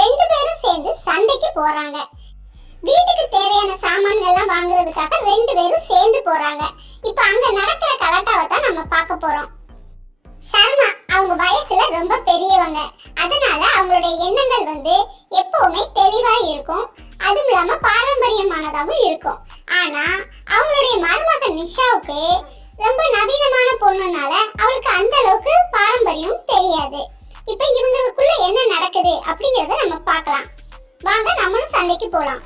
ரெண்டு பேரும் சேர்ந்து சந்தைக்கு போறாங்க. வீட்டுக்கு தேவையான சாமான்கள் எல்லாம் வாங்குறதுக்காக ரெண்டு பேரும் சேர்ந்து போறாங்க. இப்ப அங்க நடக்கிற கலாட்டாவை தான் நம்ம பார்க்க போறோம். சர்மா அவங்க வயசுல ரொம்ப பெரியவங்க, அதனால அவங்களுடைய எண்ணங்கள் எப்பவுமே தெளிவா இருக்கும். அதுவும் இல்லாம பாரம்பரியமானதாகவும் இருக்கும். ஆனா அவங்களுடைய மருமகன் நிஷாவுக்கு ரொம்ப நவீனமான பொண்ணுனால அவளுக்கு அந்த அளவுக்கு பாரம்பரியம் தெரியாது. இப்ப இவங்களுக்குள்ள என்ன நடக்குது அப்படிங்கறத நம்ம பார்க்கலாம். வாங்க நம்மளும் சந்தைக்கு போலாம்.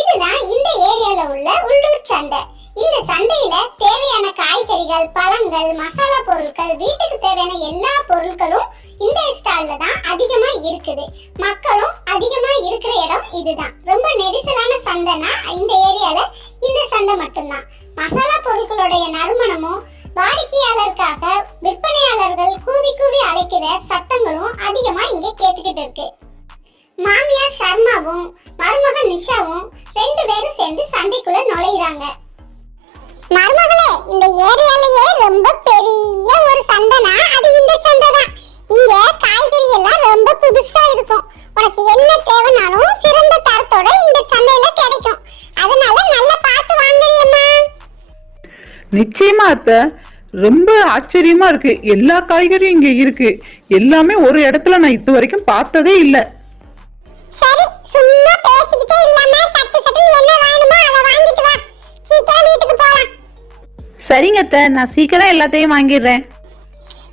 இதுதான் இந்த ஏரியால உள்ள உள்ளூர் சந்தை. இந்த சந்தையில தேவையான காய்கறிகள், பழங்கள், மசாலா பொருட்கள், வீட்டுக்கு தேவையான எல்லா பொருட்களும் இந்த ஸ்டால்ல தான் அதிகமா இருக்குது. மக்களும் அதிகமா இருக்கிற இடம் இதுதான். ரொம்ப நெரிசலான சந்தைனா இந்த ஏரியால இந்த சந்தை மட்டும்தான். மசாலா பொருட்களுடைய நறுமணமும் வாடிக்கையாளருக்காக விற்பனையாளர்கள் கூவி கூவி அழைக்கிற சத்தங்களும் அதிகமா இங்க கேட்டுக்கிட்டு இருக்கு. மாமியார் சர்மாவும் மருமகன் நிஷாவும் ரெண்டு பேரும் சேர்ந்து சந்தைக்குள்ள நுழையிறாங்க. மருமகளே, இந்த ஏரியாலயே ரொம்ப பெரிய ஒரு சந்தைனா அது இந்த சந்தை தான். இங்க காய்கறி எல்லாம் ரொம்ப புதுசா இருக்கும். உனக்கு என்ன தேவைனாலும் சிறந்த தரத்தோட இந்த சந்தையில கிடைக்கும். அதனால நல்லா பார்த்து வாங்குறியம்மா. நிச்சயமா அத்தை, ரொம்ப ஆச்சரியமா இருக்கு. எல்லா காய்கறியும் இங்க இருக்கு. எல்லாமே ஒரு இடத்துல நான் இது வரைக்கும் பார்த்ததே இல்லை. சரி, சும்மா பேசிக்கிட்டே இல்லாம சட்டு சட்டு என்ன வேணுமோ அத வாங்கிட்டு வா. சீக்கிரம் வீட்டுக்கு போலாம். சரிங்க அத்தை, நான் சீக்கிரம் எல்லாத்தையும் வாங்கிடுறேன்.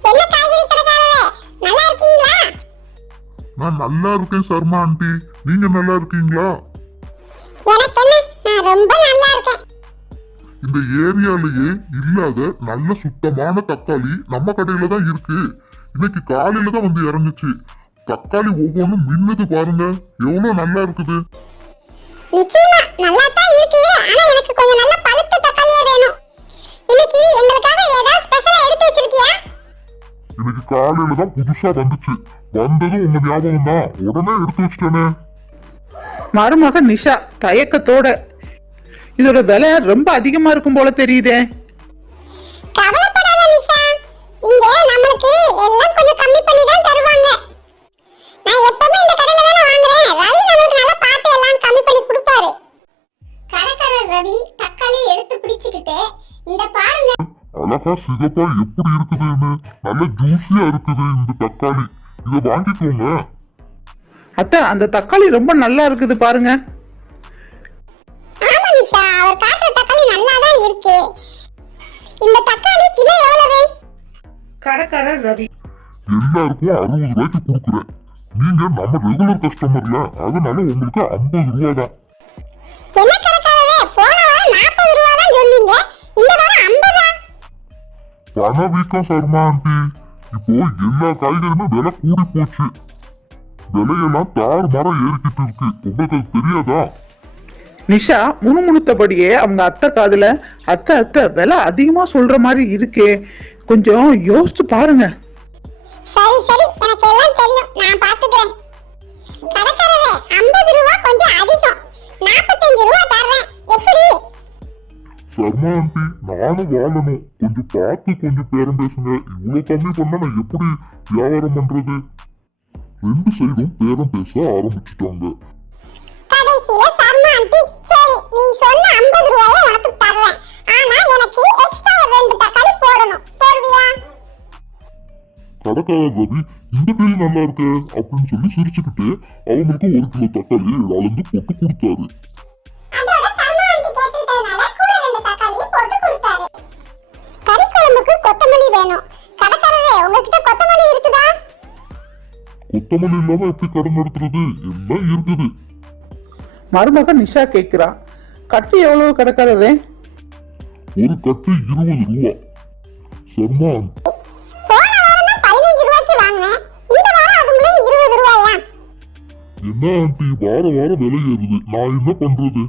என்ன காய்கறி கடைக்காரரே, நல்லா இருக்கீங்களா? நான் நல்லா இருக்கேன் சர்மா ஆண்டி, நீங்க நல்லா இருக்கீங்களா? எனக்கு என்ன, நான் ரொம்ப நல்லா இருக்கேன். இந்த ஏரியாலயே இல்லாத நல்ல சுத்தமான தக்காளி நம்ம கடையில தான் இருக்கு. இன்னைக்கு காலையில தான் வந்து இறங்குச்சு. தக்காளி ஒவ்வொன்றும் மின்னுது பாருங்க, எவ்வளவு நல்லா இருக்குது. நிச்சயமா நல்லா தான் இருக்கு. ஆனா எனக்கு கொஞ்சம் நல்ல பழுத்த தக்காளியா வேணும். இன்னைக்கு எங்களுக்காக ஏதாவது ஸ்பெஷலா எடுத்து வச்சிருக்கியா? இன்னைக்கு காலையில தான் புதுசா வந்துச்சு. வந்ததும் உங்க ஞாபகம் தான், உடனே எடுத்து வச்சிட்டேனே. மருமகன் நிஷா தயக்கத்தோட, இதோட விலை ரொம்ப அதிகமா இருக்கும் போல தெரியுதே. கவலைப்படாத நிஷா, இங்க நம்மளுக்கு எல்லாம் கொஞ்சம் கம்மி பண்ணி தான் தருவாங்க. நான் எப்பவுமே இந்த கடையில தான வாங்குறேன். ரவி நமக்கு நல்லா பார்த்து எல்லாம் கம்மி பண்ணி கொடுப்பாரு. கடைக்காரர் ரவி தக்காளி எடுத்து பிடிச்சிக்கிட்டு, இந்த பாருங்க, அழகா சிகப்பா எப்படி இருக்குதுன்னு, நல்ல ஜூஸியா இருக்குது இந்த தக்காளி. இத வாங்கிக்கோங்க. அத்தை, அந்த தக்காளி ரொம்ப நல்லா இருக்குது பாருங்க. ஆமா நிஷா, அவர் காட்டுற தக்காளி நல்லா தான் இருக்கு. இந்த தக்காளி கிலோ எவ்வளவு? கடைக்காரர் ரவி, எல்லாருக்கும் 60 ரூபாய்க்கு கொடுக்குறேன். நீங்க நம்ம ரெகுலர் கஸ்டமர்ல, அதனால உங்களுக்கு 50 ரூபா தான். என்ன கடைக்காரரே, போன வாரம் 40 ரூபா தான் சொன்னீங்க, இந்த வாரம் 50ஆ? பணவீக்கம் சர்மா ஆண்டி, இப்போ எல்லா காய்கறியுமே விலை கூடி போச்சு. விலையெல்லாம் தார் மரம் ஏறிக்கிட்டு இருக்கு. உங்களுக்கு அது தெரியாதா? நிஷா முணுமுணுத்தபடியே அவங்க அத்தை காதுல, அத்தை அத்தை விலை அதிகமா சொல்ற மாதிரி இருக்கே, கொஞ்சம் யோசிச்சு பாருங்க. சரி சரி, எனக்கு எல்லாம் தெரியும், நான் பாத்துக்கிறேன். கடைக்காரரே, 50 ரூபா கொஞ்சம் அதிகம். 45 ரூபா தர்றேன், எப்படி? சர்மா ஆண்டி, நானும் வாழணும். கொஞ்சம் பார்த்து கொஞ்சம் பேரம் பேசுங்க. இவ்வளவு கம்மி பண்ணா நான் எப்படி வியாபாரம் பண்றது? ரெண்டு சைடும் பேரம் பேச ஆரம்பிச்சுட்டாங்க. கடைசியில சர்மா ஆண்டி, சரி நீ சொன்ன 50 ரூபாயை உனக்கு தர்றேன். ஆனா எனக்கு எக்ஸ்ட்ரா ஒரு 2 தக்காளி போடணும். போடுவியா? கடைக்காரர் ரவி, இந்த டீல் நல்லா இருக்கு அப்படின்னு சொல்லி சிரிச்சுக்கிட்டு அவங்களுக்கு 1 கிலோ தக்காளி அளந்து போட்டு கொடுத்தாரு. அதோட சர்மா ஆண்டி கேட்டுட்டதனால கூட 2 தக்காளியை போட்டு கொடுத்தாரு. கறிக்குழம்புக்கு கொத்தமல்லி வேணும். கடைக்காரரே, உங்ககிட்ட கொத்தமல்லி இருக்குதா? கொத்தமல்லி இல்லாம எப்படி கடை நடத்துறது? எல்லாம் இருக்குது. மருமகன் நிஷா கேக்குறா, கட்டு எவ்வளவு கடைக்காரரே? ஒரு கட்டு 20 ரூபா. சர்மா ஆண்டி, போன வாரம் தான் 15 ரூபாய்க்கு வாங்கினேன். இந்த வாரம் அதுக்குள்ளே 20 ரூபாயா? என்ன ஆண்டி, வாரம் விலை ஏறுது, நான் என்ன பண்றது?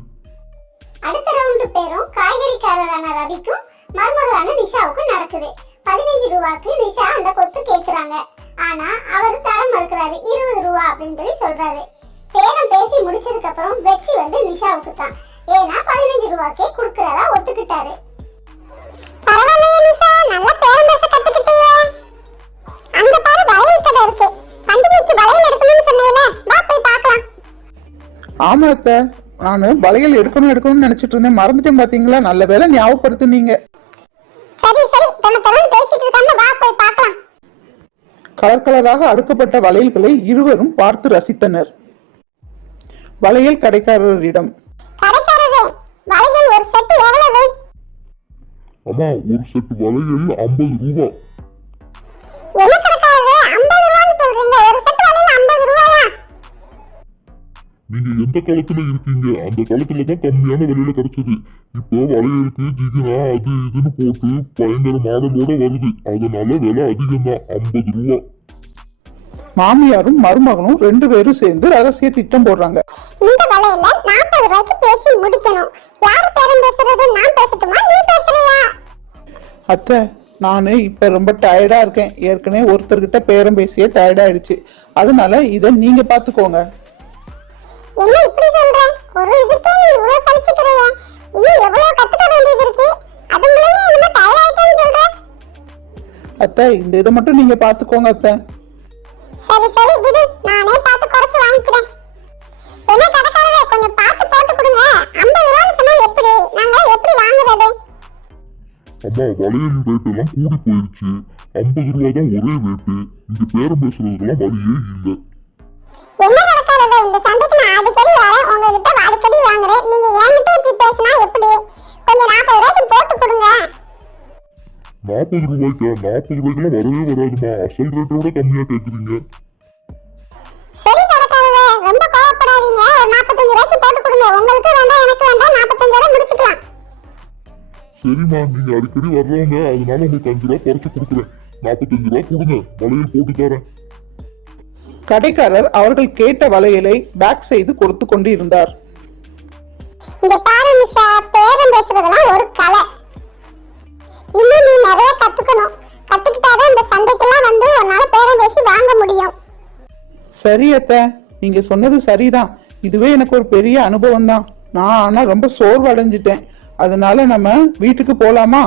அடுத்த ரவுண்டு பேரும் காய்கறிக்காரரான ரவிக்கும் மருமகளான நிஷாவுக்கும் நடக்குது. 15 ரூபாய்க்கு நிஷா அந்த கொத்து கேக்குறாங்க. ஆனா அவர் தர மறுக்கிறாரு. 20 ரூபா அப்படின்னு சொல்லி சொல்றாரு. பேரம் பேசி முடிச்சதுக்கு அப்புறம் வெற்றி நிஷாவுக்கு தான். ஏன்னா 15 ரூபாய்க்கே குடுக்கறதா ஒத்துக்கிட்டாரு. பரவாயில்லையே நிஷா, நல்ல பேரம் பேச கத்துக்கிட்டியே. அங்க பாரு வளையல் கடை இருக்கு. பண்டிகைக்கு வளையல் எடுக்கணும்னு சொன்னீல, வா ஆமா அத்தை, நான் வளையல் எடுக்கணும்னு நினைச்சிட்டு இருந்தேன், மறந்துட்டேன் பாத்தீங்களா? நல்ல வேளை ஞாபகப்படுத்துனீங்க. சரி சரி, தன பேசிட்டு இருக்காம வா போய் பார்க்கலாம். கலர் கலராக அடுக்கப்பட்ட வளையல்களை இருவரும் பார்த்து ரசித்தனர். வளையல் கடைக்காரரிடம், கடைக்காரரே, வளையல் ஒரு செட் எவ்வளவு? அம்மா, ஒரு செட் வளையல் 50 ரூபா. என்ன கடைக்காரரே, 50 ரூபான்னு சொல்றீங்க? ஒரு செட் வளையல் 50 ரூபாயா? நீங்க எந்த காலத்துல இருக்கீங்க? அந்த காலத்துல தான் கம்மியான விலையில கிடைச்சது. இப்போ வளையலுக்கு ஜிகினா அது இதுன்னு போட்டு பயங்கர மாடலோட வருது. அதனால விலை அதிகம்தான், 50 ரூபா. மாமியாரும் மருமகனும் 2 பேரும் சேர்ந்து ரகசிய திட்டம் போடுறாங்க. இந்த வளையல 40 ரூபாய்க்கு பேசி முடிக்கணும். யார் பேரம் பேசுறது? நான் பேசட்டுமா, நீ பேசுறியா? அத்தை, நான் இப்ப ரொம்ப டயர்டா இருக்கேன். ஏற்கனவே ஒருத்தர்கிட்ட பேரம் பேசியே டயர்ட் ஆயிடுச்சு. அதனால இதை நீங்க பாத்துக்கோங்க. என்ன இப்படி சொல்ற? ஒரு இதுக்கே நீ இவ்வளவு சலிச்சுக்கிறியா? இன்னும் எவ்வளவு கத்துக்க வேண்டியது இருக்கு. அதுங்களே என்ன டயர்ட் ஆயிட்டேன்னு சொல்ற? அத்தை, இந்த இதை மட்டும் நீங்க பாத்துக்கோங்க அத்தை. சரி சரி விடு, நானே பார்த்து குறைச்சு வாங்கிக்கிறேன். என்ன கடைக்காரரே, கொஞ்சம் பார்த்து போட்டு கொடுங்க. 50 ரூபான்னு சொன்னா எப்படி? நாங்க எப்படி வாங்குறது? அம்மா, வளையல் ரேட் எல்லாம் கூடி போயிருச்சு. 50 ரூபா தான் ஒரே ரேட்டு. இங்க பேரம் பேசுறதுக்கெல்லாம் வழியே இல்லை. என்ன கடைக்காரரே, இந்த சந்தைக்கு நான் அடிக்கடி வரேன், உங்ககிட்ட அடிக்கடி வாங்குறேன். நீங்க என்கிட்ட இப்படி பேசினா எப்படி? கொஞ்சம் 40 ரூபாய்க்கு போட்டு கொடுங்க. 40 ரூபாய்க்கா? 40 ரூபாய்க்கெல்லாம் வரவே வராதுமா. அசல் ரேட்டோட கம்மியா கேக்குறீங்க. சரி கடைக்காரரே, ரொம்ப கோவப்படாதீங்க. ஒரு 45 ரூபாய்க்கு போட்டு கொடுங்க. உங்களுக்கு வேண்டாம், எனக்கு வேண்டாம். 45 ரூபாய் முடிச்சுக்கலாம். சரிம்மா, நீங்க அடிக்கடி வர்றவங்க, அதனால உங்களுக்கு 5 ரூபா குறைச்சு கொடுக்குறேன். 45 ரூபா கொடுங்க, வளையல் போட்டு தரேன். கடைக்காரர் அவர்கள் கேட்ட வளையலை பேக் செய்து கொடுத்து கொண்டு இருந்தார். இங்க பாரு நிஷா, பேரம் பேசுறதெல்லாம் ஒரு கலை. இன்னும் நீ நிறைய கத்துக்கணும். கத்துக்கிட்டாதான் இந்த சந்தைக்கெல்லாம் வந்து உன்னால பேரம் பேசி வாங்க முடியும். சரி அத்தை, நீங்க சொன்னது சரிதான். இதுவே எனக்கு ஒரு பெரிய அனுபவம் தான். நான் ஆனா ரொம்ப சோர்வு அடைஞ்சிட்டேன். அதனால நம்ம வீட்டுக்கு போலாமா?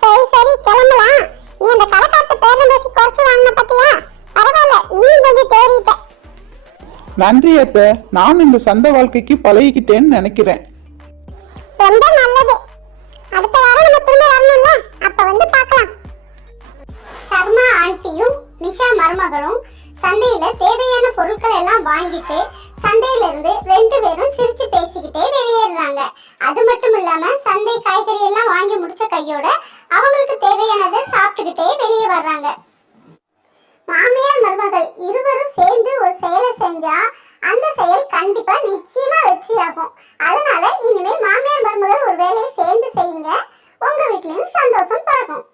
சரி சரி, கிளம்பலாம். நீ அந்த கடைக்காரத்தை பேரம் பேசி குறைச்சு வாங்கின பத்தியா? பரவாயில்ல, நீ கொஞ்சம் தேறிட்ட. நன்றி அத்தை, நான் இந்த சந்தை வாழ்க்கைக்கு பழகிக்கிட்டேன்னு நினைக்கிறேன். ரொம்ப நல்லது. அடுத்த வாரம் நம்ம திரும்ப வரணும்ல, அப்ப வந்து பார்க்கலாம். சர்மா ஆண்டியும் நிஷா மருமகளும் சந்தையில தேவையான பொருட்கள் எல்லாம் வாங்கிட்டு சந்தையில இருந்து 2 பேரும் சிரிச்சு பேசிக்கிட்டே வெளியேறாங்க. அது மட்டும் இல்லாம சந்தை காய்கறி எல்லாம் வாங்கி முடிச்ச கையோட அவங்களுக்கு தேவையானதை சாப்பிட்டுக்கிட்டே வெளியே வர்றாங்க. மாமியார் மருமகள் இருவரும் சேர்ந்து ஒரு செயலை செஞ்சா அந்த செயல் கண்டிப்பா நிச்சயமா வெற்றியாகும். அதனால இனிமே மாமியார் மருமகள் ஒரு வேலையை சேர்ந்து செய்யுங்க. உங்க வீட்லயும் சந்தோஷம் பிறக்கும்.